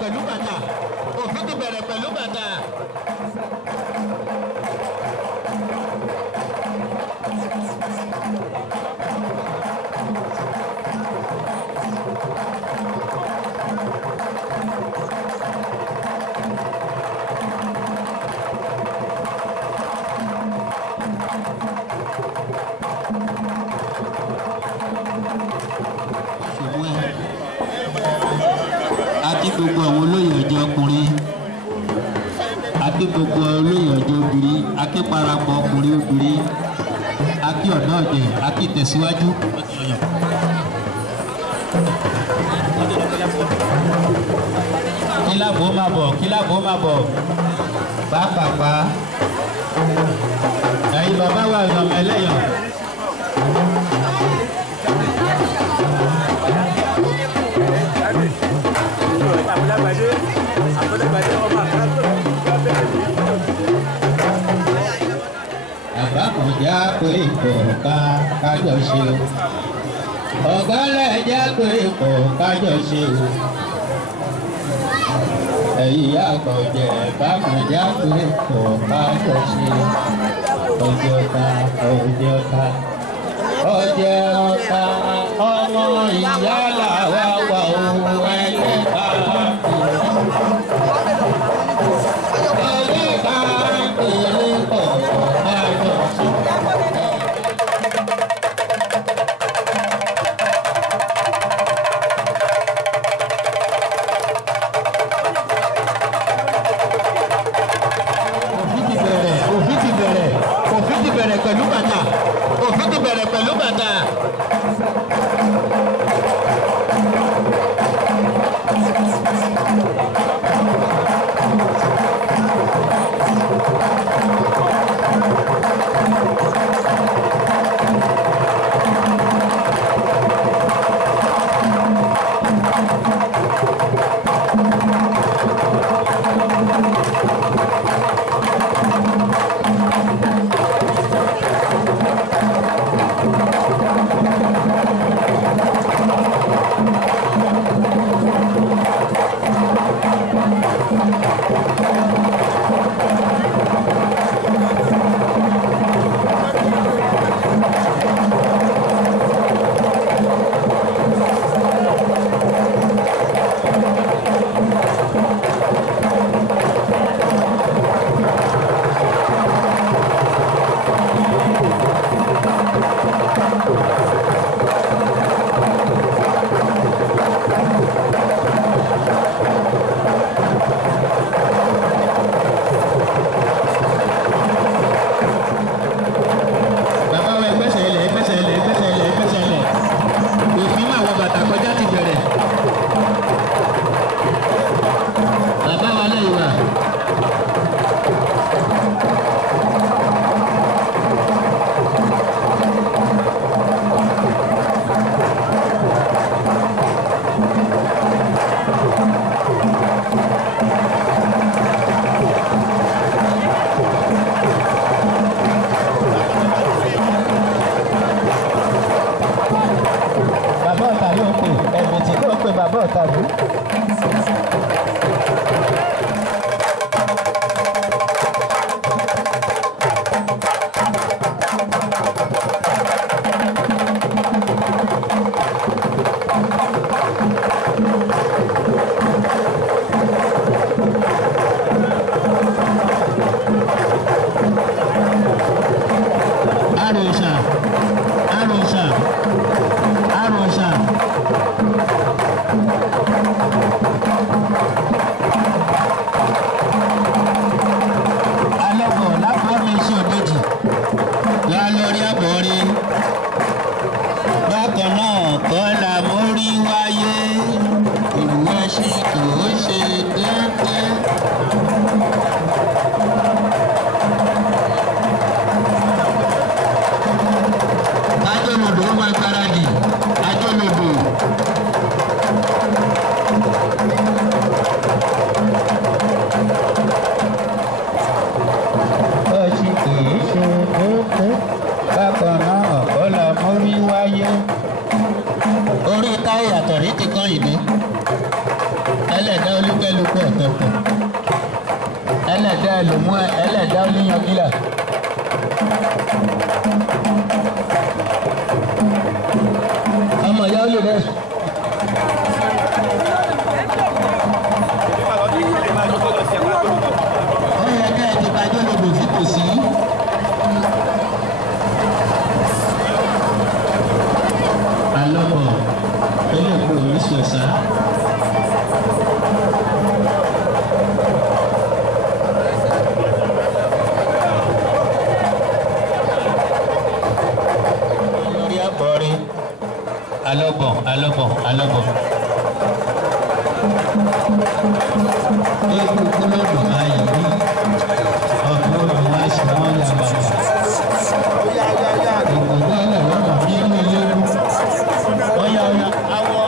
pẹ̀lú bàtà. Òfin ti bẹ̀rẹ̀ pẹ̀lú bàtà. Akí gbogbo àwọn olóyè ọjọ́ ọkùnrin, akí gbogbo olóyè ọjọ́ obìnrin, akí parapọ̀ ọkùnrin obìnrin, akí ọ̀dọ́ ọ̀jẹ̀, akí tẹ̀síwájú. Kíláàbù ó máa bọ̀, kíláàbù ó máa bọ̀, pàápàá ẹ̀yin bàbá wa ìrọ̀mọ̀ ẹlẹ́yàn. Àbákùnjá pé ìkọ̀ọ̀ká kájọ ṣe o. Ọ̀gálẹ̀ jẹ́ pé ìkọ̀ọ̀ká kájọ ṣe o. Ẹ̀yin àkọ̀jẹ̀ bákùnjá pé ìkọ̀ọ̀ká kájọ ṣe o. Ọjọ́ ọ̀tá ọjọ́ ọ̀tá ọjọ́ ọ̀tá ọmọ ìyá làwa wà ó ẹlẹ́ka. Pẹ̀lú bàtà. Òfin ti bẹ̀rẹ̀ pẹ̀lú bàtà. Bàbá Ọ̀tàbí. Arọ̀ṣà, Arọ̀ṣà, Arọ̀ṣà. Alọ́gbọ̀ lápò mi sí òbejì lálọ́rí àbọ̀rí. Bákan náà kọ́ la mórí wáyé. Samuel ẹlẹ́dàá oníyangílà. Ọmọ ìyá olè rẹ̀. Ó yẹ ká ẹ ti kájọ́ lòdò sí tòsí. Alọ́bọ̀ eléèkó oríṣi ọ̀sá. Alọ́bọ̀. Eku kúlọ̀dù ayọ̀ bí ọ̀pọ̀ olùwà ṣe wọ́n yà bàbà. Ìgbòho ẹ̀rọ lọ́nà bí inú ilé kú. Ọ̀yà awọ.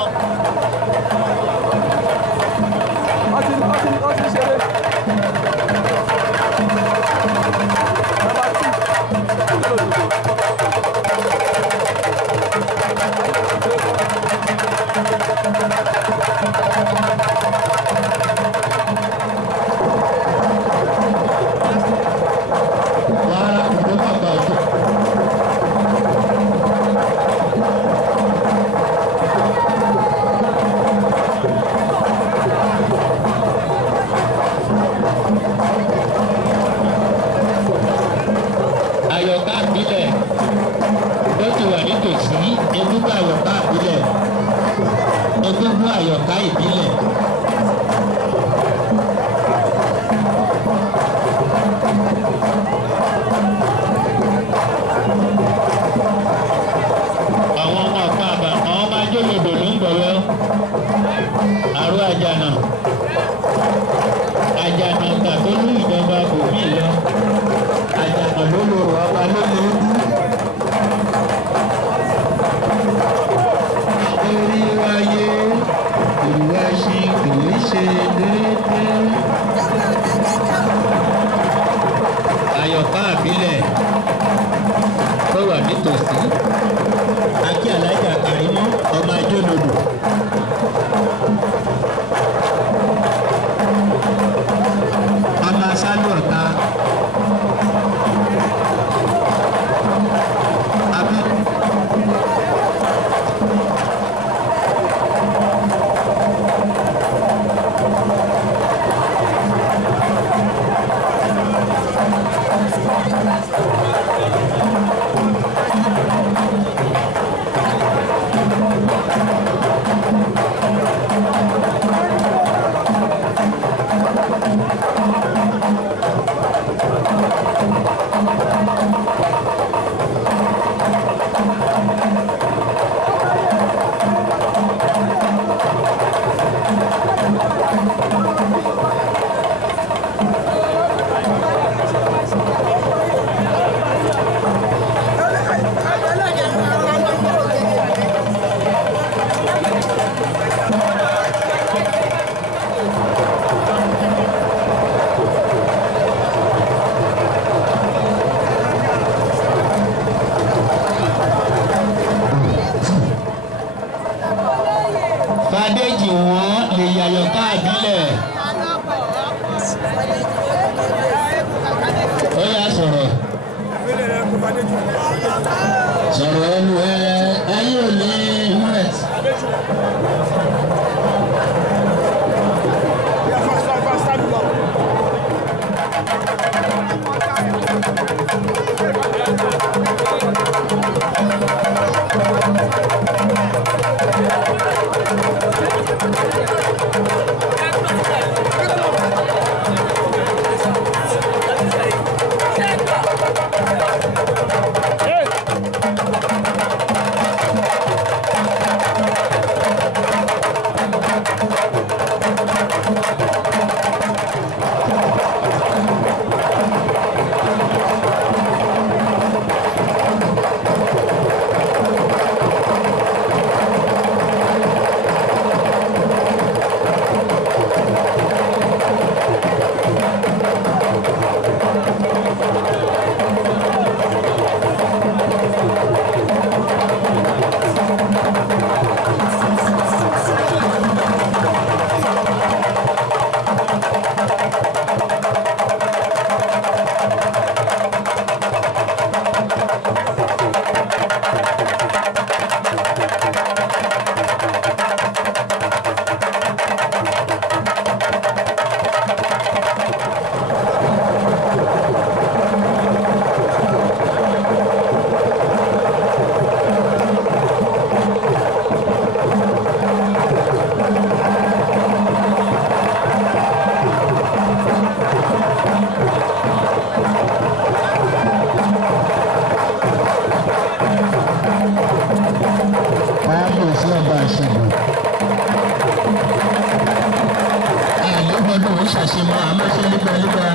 Àyọ̀ká ìbílẹ̀ ló ti wà nítòsí egúngún àyọ̀ká ìbílẹ̀ egúngún àyọ̀ká ìbílẹ̀. Àwọn ọmọ ọ̀pá àbà àwọn ọmọ ajólodò ló ń bọ̀wọ́ àrò àjànà ìgbà tó ní ìjọba kò bí lọ àjànà ló lò ọba ló lè dú. Orí wáyé ìwà ṣe kìí ṣe déédéé. Àyọ̀ká àbílẹ̀ tó wà nítòsí akí alájà Kàrímọ́ ọmọ ajólodò. Ọmọ asálù ọ̀tá. Fadéjì wọn lè yàyọ̀ká ìbílẹ̀. Ó yá sọ̀rọ̀. Sọ̀rọ̀ ẹnu ẹyẹ ò ní wet. ṣàṣemọ́ a máa ṣe nígbàlúgbà.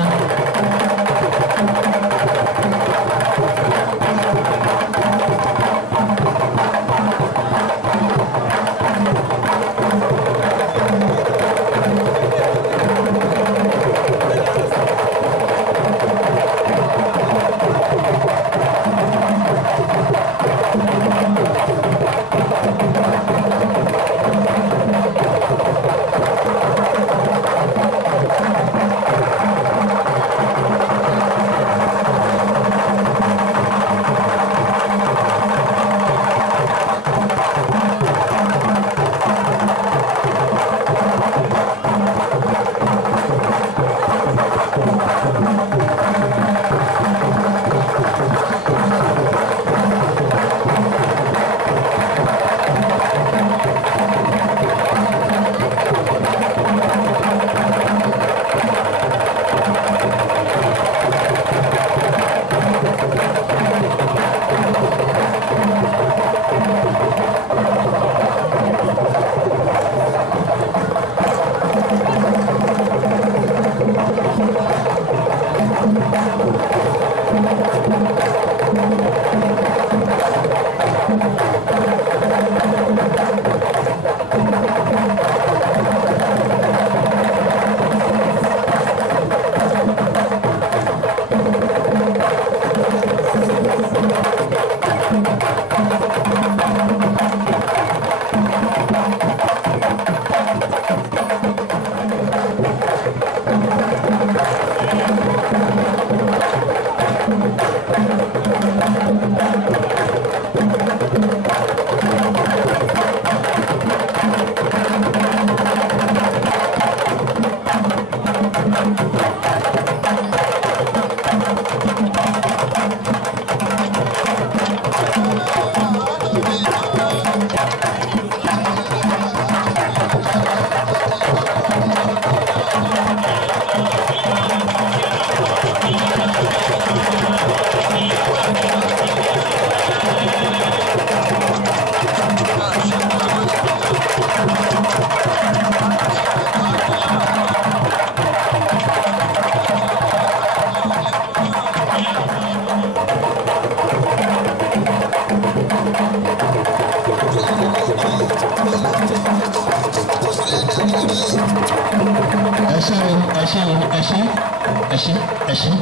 ẹṣin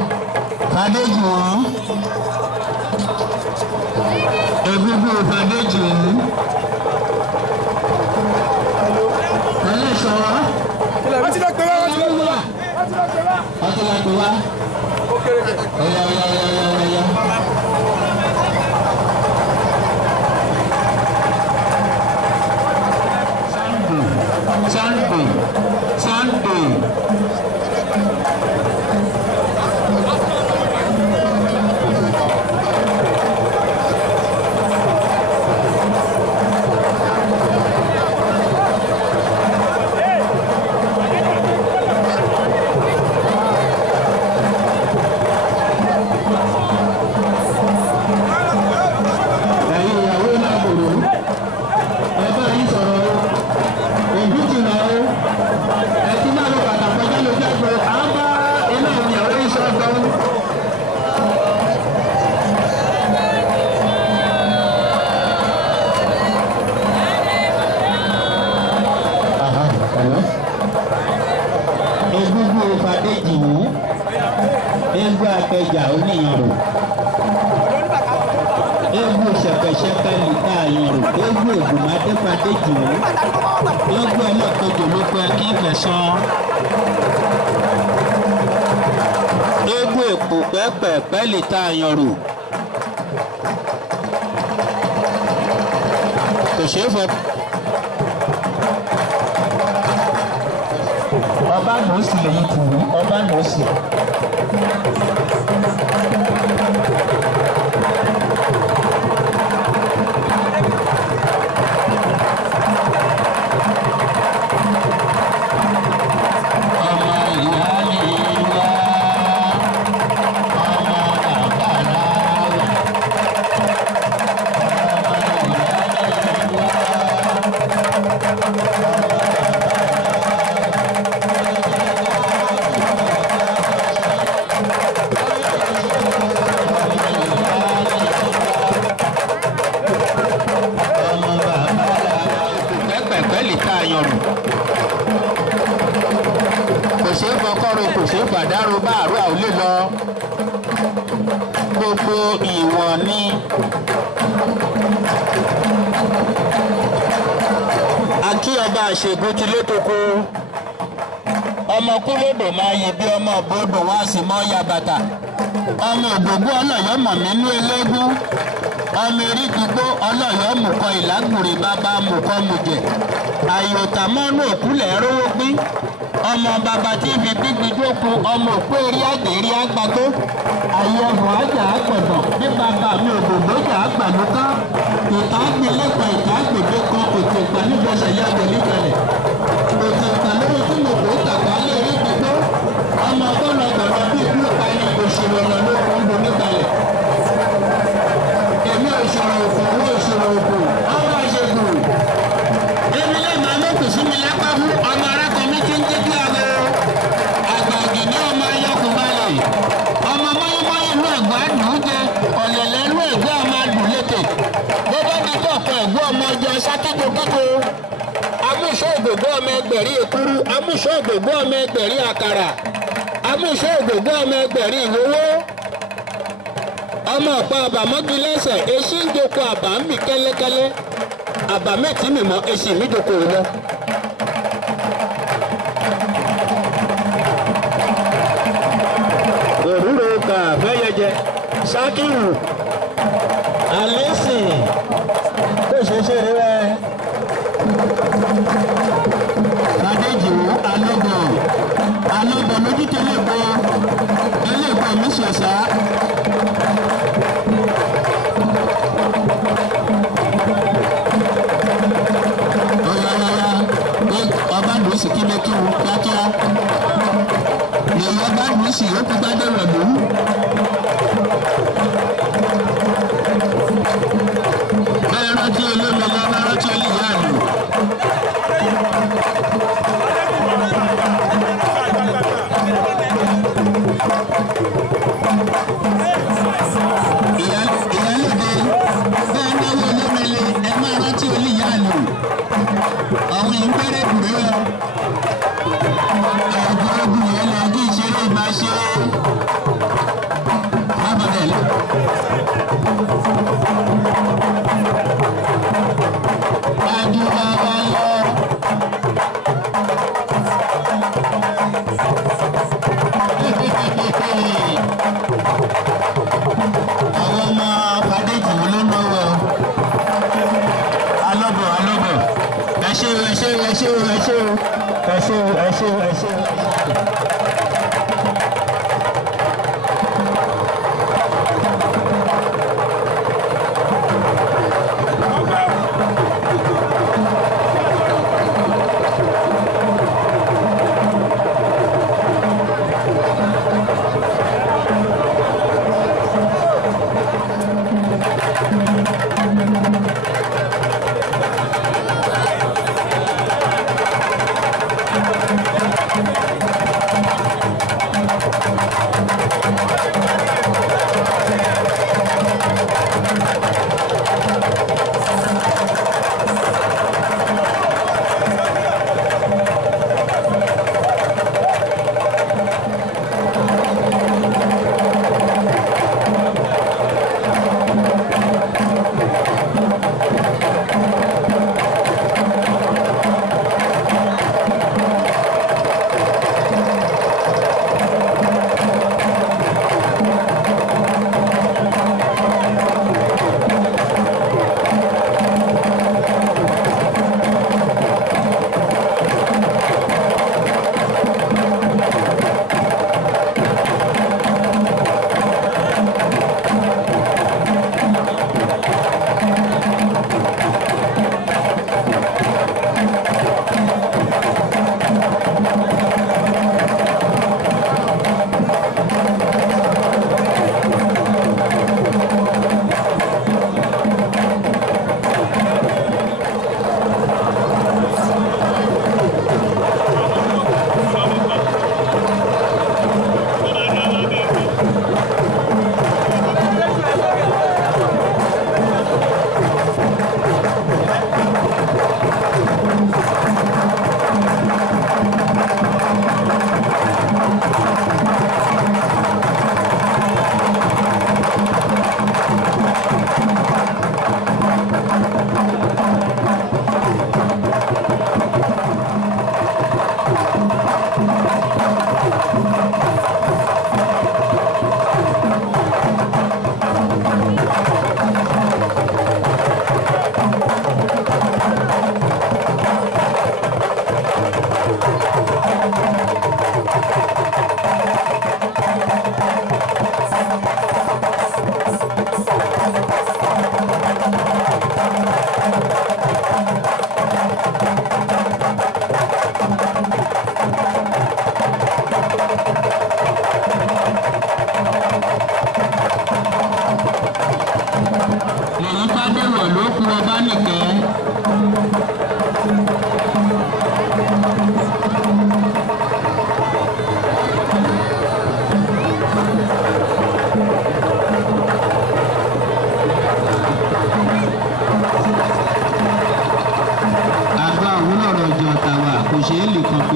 fàdéjì wọn egungun fàdéjì ẹlẹ́sọ̀ wọ́n ti lọ pè wá wọ́n ti lọ pè wá. ọ̀yà. Sunday. Egungun Fadéjì wò, egun Akẹjà oníyanrò, egun ṣẹ̀kẹ̀ṣẹ̀kẹ̀ nìta àyànrò, egun Ògùnmádé Fadéjì wò, egun ẹlẹ́kọ̀jọ ló pẹ́ kí Ìfẹ̀sán, egun èpò pẹ́pẹ̀pẹ́ nìta àyànrò. Kò ṣeé fọ. Ọba nọ́ọ̀sì lèyí tù wí, ọba nọ́ọ̀sì. ṣe fàdárò bá àrò àwòlé lọ gbogbo ìwọ̀n ni. akí ọba àṣègùn ti létòkó ọmọ kúlódò máa yí bí ọmọ bòdò wá sí mọ́ ya bàtà ọmọ ògbógbó ọlọ́yọ́ mọ̀ nínú eléégún ọmọ eríkìgbó ọlọ́yọ́ mùkọ ìlágbùrè bàbá mùkọ mùjẹ àyòtà mọ́nú òkúlẹ̀ rówó gbín ọmọ bàbá tí ibi gbígbí dókun ọmọ òpó eré àgbèrè àgbàgbó àyẹ̀wò àjà àpọ̀dọ̀ bí bàbá mi ògbógbó jà àgbàlúkà ìta gbélépà ìta gbèdé kan òtò ìgbà nígbàsẹ̀ yá gbèlé kalẹ̀ òtò ìgbà lówó tí mo kò tàgbà lé eré gbígbó ọmọ ọgọ́lọ́gbọ̀lọ́ bí ìlú pani òṣèré ọ̀nà ló kún un domi kalẹ̀ èmi òṣèré òkú owó òṣèré òkú ọmọ àṣegùn èmi lè máa mọ́tò sí mi lápá fún ọmọ arákùnrin tí ń jẹ́ kí àgọ́ àgbàgì ní ọmọ ayọ́kùn balẹ̀ ọmọ mọ́yìnmọ́yìn inú ẹ̀gbọ́n àdùn jẹ ọ̀lẹ̀lẹ̀ inú ẹ̀gbọ́n ọmọ àdùn létè bó bá di tó ọ̀pọ̀ ẹ̀gbọ́n ọmọ ọjọ́ sákìjokíjo amúṣọ́ ògbògbó ọmọ ẹgbẹ̀rí èkúrú amúṣọ́ ògbògbó ọmọ ẹgbẹ̀rí àkàrà amúṣọ́ ògbògbó ọmọ ẹgbẹ̀rí ìwówó ọmọ ọ̀pá àbàmọ́gi lẹ́sẹ̀ èsì ń doko àbá ń bì kẹ́lẹ́kẹ́lẹ́ àbá mẹ́tì mímọ́ èsì mi doko lọ. òrùrò kà fẹ́yẹjẹ sákìrù àlẹ́sìn kò ṣe ṣe rí rẹ. adéjìwò alọ́gbọ̀n lójú tẹ́lẹ̀ bọ́ ẹlẹ́gbọ̀n mi ṣẹ̀ṣá. ọba lùsì kí lè kí wọn kíákíá lèyìn ọba lùsì ó kú bá dẹ̀rọ̀ lù ú. bẹ́ẹ̀ rántí olómi lọ́wọ́ rántí olùyá àlù. ìyálòde bẹ́ẹ̀ náwó olómele ẹ máa rántí olùyá àlù. àwọn ìgbẹ́rẹ́ dùrẹ́ lọ. ẹ̀gbọ́n ogun yẹn lọ kí ìṣeré máa ṣe é. lábàdàn lọ. àdúrà wa lọ. àwọn ọmọ fàdéjì wo ló ń lọ́wọ́ alọ́bọ̀ ẹ ṣé o ẹ ṣé o ẹ ṣé o ẹ ṣé o ẹ ṣé o ẹ ṣé o ẹ ṣé o.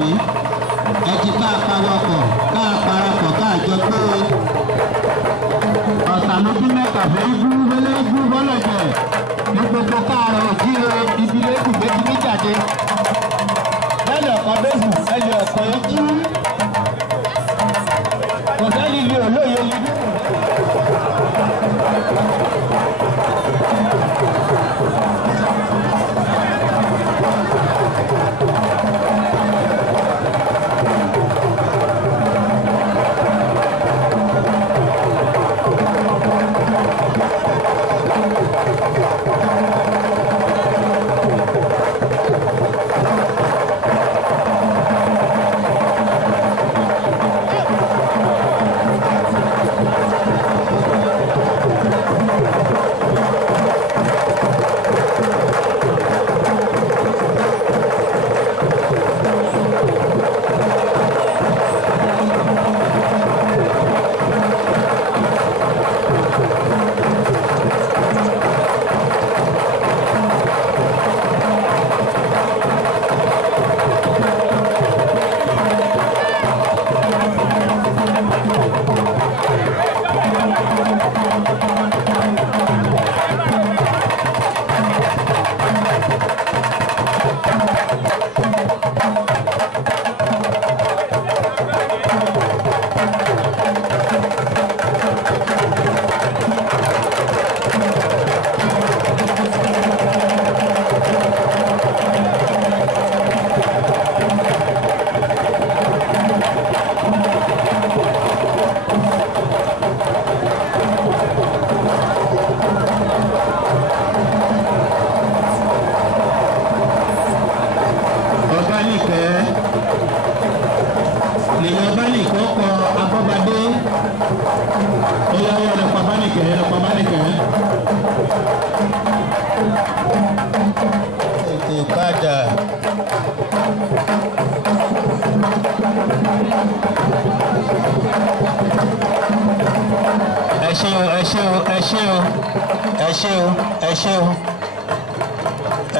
pé ẹ ti ká àpawọ́pọ̀ ká àparapọ̀ ká àjọ pé ọ̀sánlógún mẹ́ta fẹ́ẹ́gún fẹ́lẹ́gún bọ́lọ̀jẹ̀ ní gbogbo káàrọ̀ òjíire ìdílé kùgbé ti ní jáde lẹ́yìn ọ̀kan bẹ́sù ẹ̀yìn ọ̀kan ojú kò sẹ́ni ilé olóye yìí.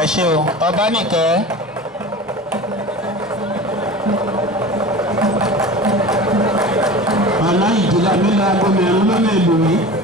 Ẹ ṣé o Ọbánìkẹ́. Aláìjìlá mi la gómìnà ló lè lò yìí.